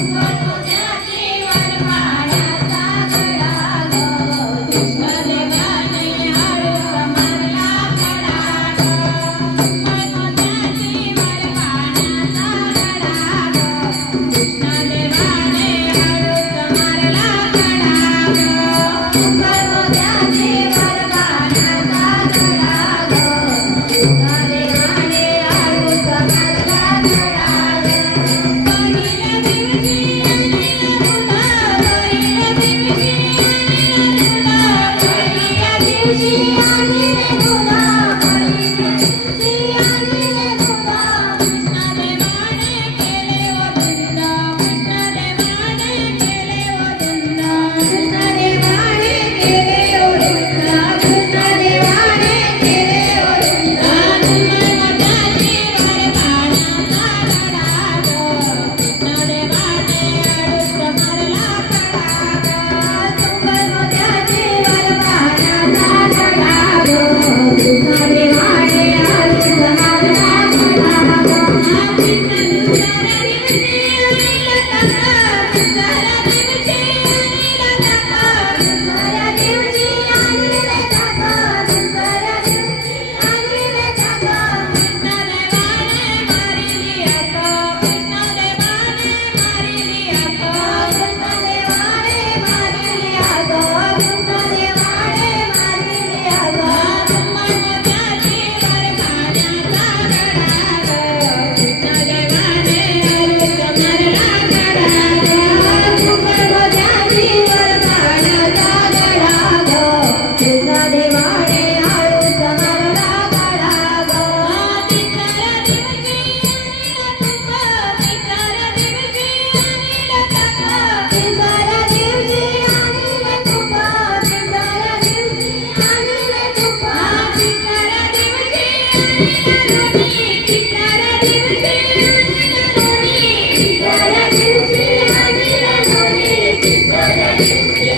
Thank you. Thank you.